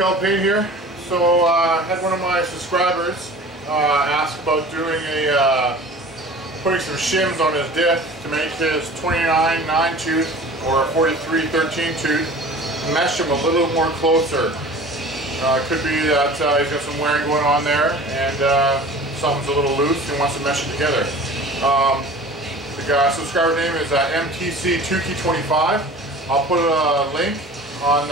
Hpi here. So I had one of my subscribers ask about doing putting some shims on his diff to make his 29 9 tooth or 43 13 tooth mesh him a little more closer. Could be that he's got some wearing going on there and something's a little loose and wants to mesh it together. The subscriber name is MTC2K25. I'll put a link on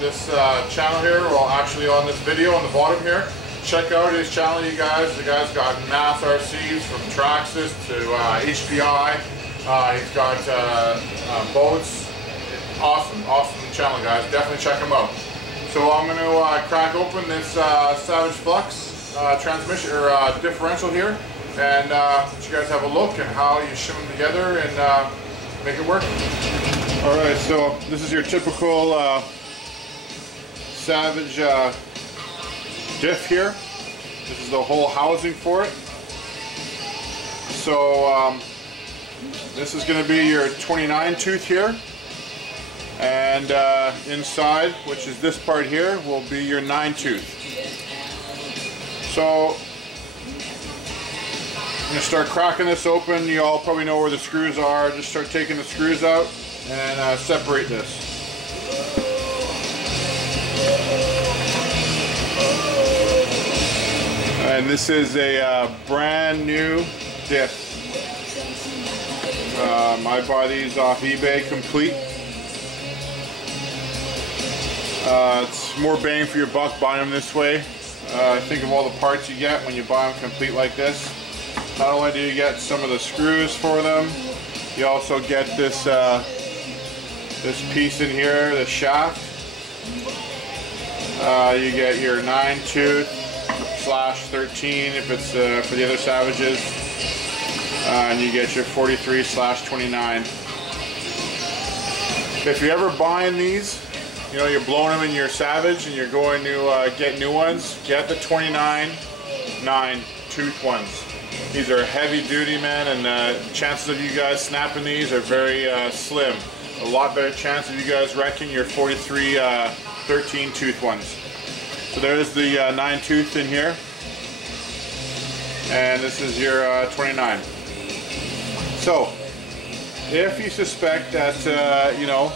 this channel here, well actually on this video on the bottom here. Check out his channel, you guys. The guy's got mass RCs from Traxxas to HPI. He's got boats. Awesome channel, guys. Definitely check him out. So I'm going to crack open this Savage Flux transmission or differential here, and let you guys have a look at how you shim them together and make it work. All right, so this is your typical Savage diff here. This is the whole housing for it. So this is going to be your 29 tooth here, and inside, which is this part here, will be your 9 tooth. So I'm going to start cracking this open. You all probably know where the screws are. Just start taking the screws out and separate this. And this is a brand new diff. I buy these off eBay complete. It's more bang for your buck buying them this way. Think of all the parts you get when you buy them complete like this. Not only do you get some of the screws for them, you also get this this piece in here, the shaft. You get your 9 tooth / 13 if it's for the other Savages, and you get your 43 / 29. If you're ever buying these, you know, you're blowing them in your Savage and you're going to get new ones, get the 29 9 tooth ones. These are heavy duty, man, and chances of you guys snapping these are very slim. A lot better chance of you guys wrecking your 43 13 tooth ones. So there's the 9 tooth in here, and this is your 29. So if you suspect that you know,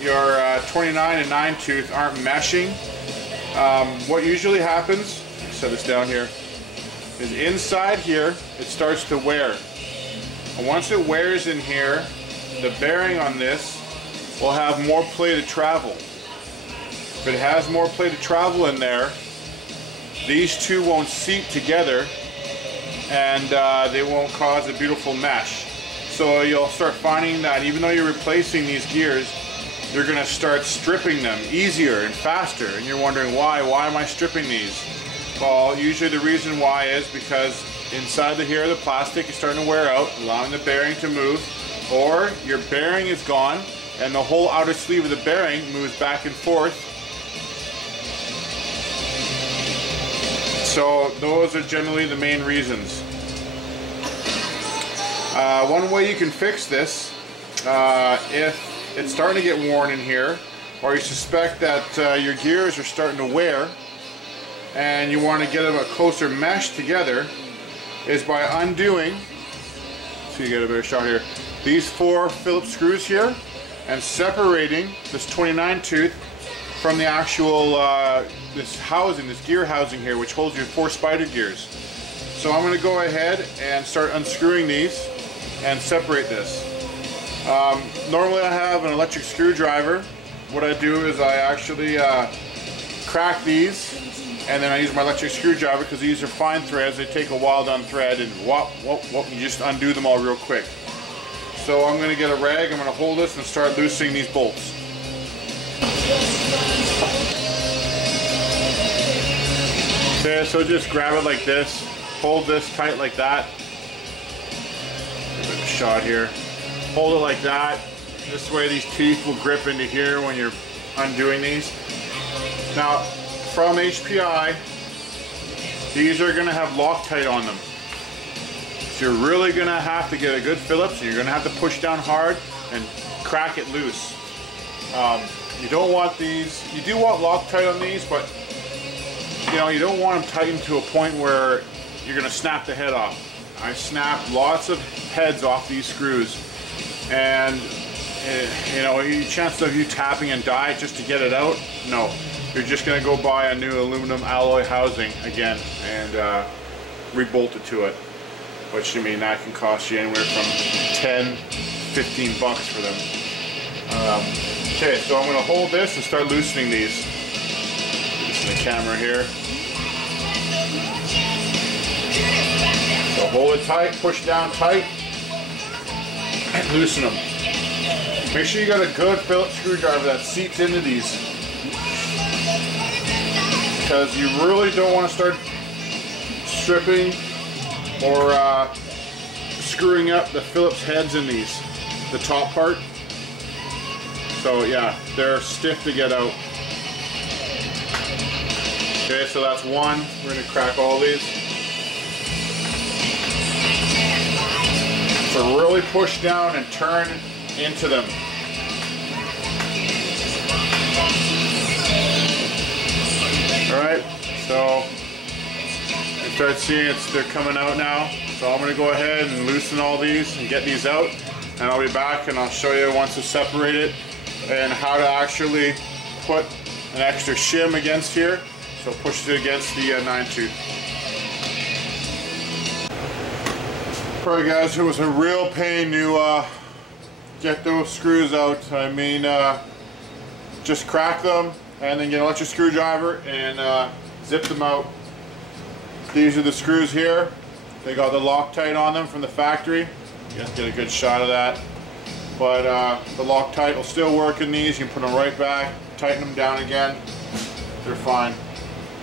your 29 and 9 tooth aren't meshing, what usually happens, set this down here, is inside here it starts to wear. And once it wears in here, the bearing on this will have more play to travel. If it has more play to travel in there, these two won't seat together, and they won't cause a beautiful mesh. So you'll start finding that even though you're replacing these gears, you're going to start stripping them easier and faster, and you're wondering why am I stripping these? Well, usually the reason why is because inside here the plastic is starting to wear out, allowing the bearing to move, or your bearing is gone and the whole outer sleeve of the bearing moves back and forth. So those are generally the main reasons. One way you can fix this, if it's starting to get worn in here, or you suspect that your gears are starting to wear and you want to get them a closer mesh together, is by undoing, so you get a better shot here, these 4 Phillips screws here, and separating this 29 tooth from the actual this housing, this gear housing here, which holds your 4 spider gears. So I'm going to go ahead and start unscrewing these and separate this. Normally I have an electric screwdriver. What I do is I actually crack these, and then I use my electric screwdriver because these are fine threads. They take a while to unthread, and whoop, you just undo them all real quick. So I'm going to get a rag, I'm going to hold this and start loosening these bolts. Okay, so just grab it like this, hold this tight like that. Give it a shot here. Hold it like that. This way these teeth will grip into here when you're undoing these. Now, from HPI, these are going to have Loctite on them. So you're really going to have to get a good Phillips, and you're going to have to push down hard and crack it loose. You don't want these, you do want Loctite on these, but you know, you don't want them tightened to a point where you're going to snap the head off. I snapped lots of heads off these screws, and you know, chances of you tapping and die just to get it out, no. You're just going to go buy a new aluminum alloy housing again and rebolt it to it, which, I mean, that can cost you anywhere from 10, 15 bucks for them. Okay, so I'm going to hold this and start loosening these. Loosen the camera here. So hold it tight, push down tight, and loosen them. Make sure you got a good Phillips screwdriver that seats into these, because you really don't want to start stripping or screwing up the Phillips heads in these, the top part. So yeah, they're stiff to get out. Okay, so that's one. We're going to crack all these. So really push down and turn into them. Alright, so you start seeing they're coming out now. So I'm going to go ahead and loosen all these and get these out. And I'll be back and I'll show you once it's separated and how to actually put an extra shim against here. So push it against the 9-tooth. Alright guys, it was a real pain to get those screws out. I mean, just crack them and then get an electric screwdriver and zip them out. These are the screws here. They got the Loctite on them from the factory. You guys get a good shot of that. But the Loctite will still work in these. You can put them right back, tighten them down again. They're fine.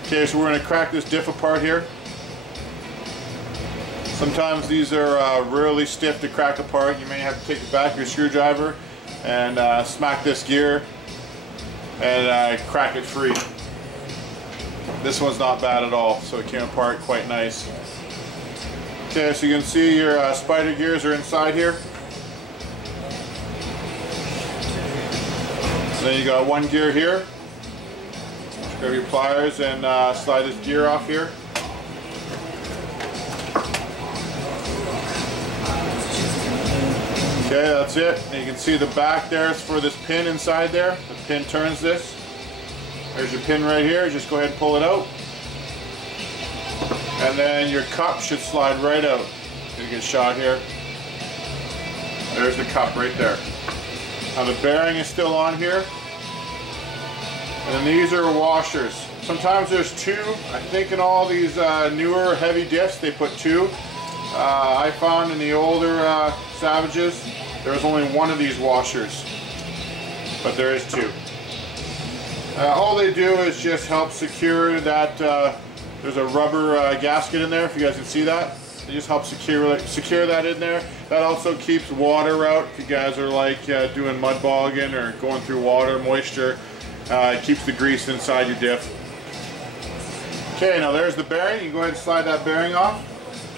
Okay, so we're going to crack this diff apart here. Sometimes these are really stiff to crack apart. You may have to take the back of your screwdriver and smack this gear and crack it free. This one's not bad at all, so it came apart quite nice. Okay, so you can see your spider gears are inside here. And then you got one gear here. Just grab your pliers and slide this gear off here. Okay, that's it. And you can see the back there is for this pin inside there. The pin turns this. There's your pin right here. Just go ahead and pull it out. And then your cup should slide right out. You get a shot here. There's the cup right there. Now the bearing is still on here. And then these are washers. Sometimes there's two. I think in all these newer heavy diffs they put two. I found in the older Savages there was only one of these washers, but there is two. All they do is just help secure that. There's a rubber gasket in there, if you guys can see that. They just help secure that in there. That also keeps water out if you guys are like doing mud bogging or going through water, moisture. It keeps the grease inside your diff. Okay, now there's the bearing. You go ahead and slide that bearing off.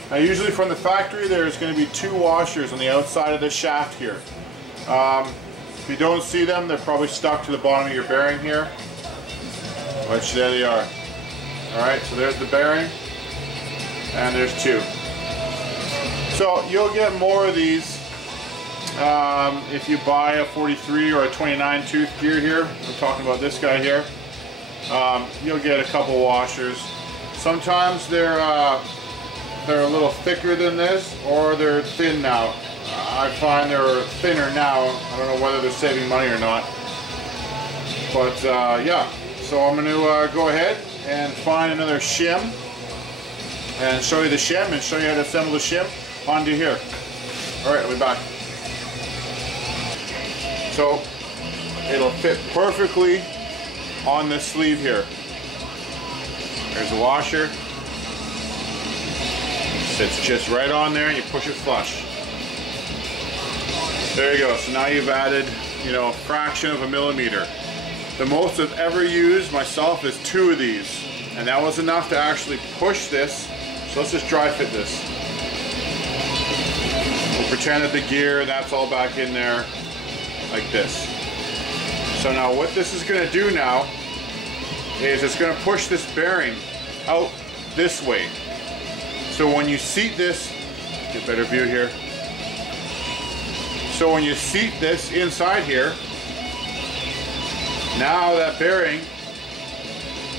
Now usually from the factory there's going to be two washers on the outside of the shaft here. If you don't see them, they're probably stuck to the bottom of your bearing here. Which there they are. Alright, so there's the bearing, and there's two. So you'll get more of these if you buy a 43 or a 29 tooth gear here. I'm talking about this guy here. You'll get a couple washers. Sometimes they're a little thicker than this, or they're thin now. I find they're thinner now. I don't know whether they're saving money or not. But yeah, so I'm going to go ahead and find another shim and show you the shim and show you how to assemble the shim onto here. Alright, I'll be back. So it'll fit perfectly on this sleeve here. There's the washer. Sits just right on there and you push it flush. There you go. So now you've added, you know, a fraction of a millimeter. The most I've ever used myself is 2 of these, and that was enough to actually push this. So let's just dry fit this. We'll pretend that the gear, that's all back in there like this. So So now what this is going to do now is it's going to push this bearing out this way. So when you seat this, get a better view here. So when you seat this inside here, now that bearing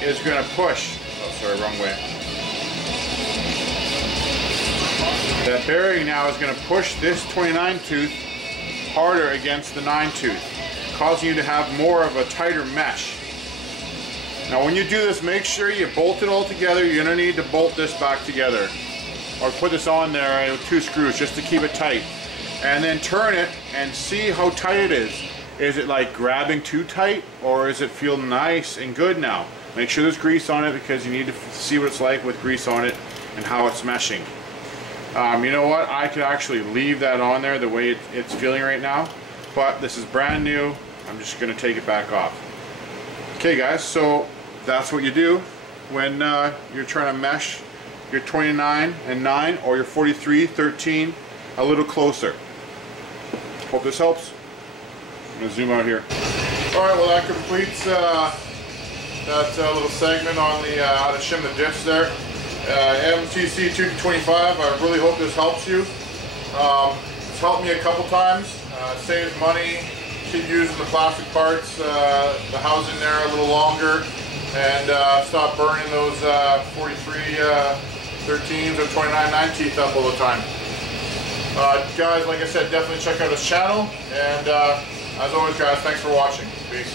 is going to push. Oh, sorry, wrong way. That bearing now is going to push this 29 tooth harder against the 9 tooth, causing you to have more of a tighter mesh. Now when you do this, make sure you bolt it all together. You're going to need to bolt this back together, or put this on there with 2 screws just to keep it tight. And then turn it and see how tight it is. Is it like grabbing too tight, or is it feel nice and good now? Make sure there's grease on it, because you need to see what it's like with grease on it and how it's meshing. You know what, I could actually leave that on there the way it's feeling right now, but this is brand new. I'm just going to take it back off. Okay guys, so that's what you do when you're trying to mesh your 29 and 9 or your 43, 13 a little closer. Hope this helps. I'm going to zoom out here. Alright, well that completes that little segment on the how to shim the diffs there. MTC 225, I really hope this helps you. It's helped me a couple times. Saves money, keep using the plastic parts, the housing there a little longer, and stop burning those 43 13s or 29 9 teeth up all the time. Guys, like I said, definitely check out his channel, and as always guys, thanks for watching. Peace.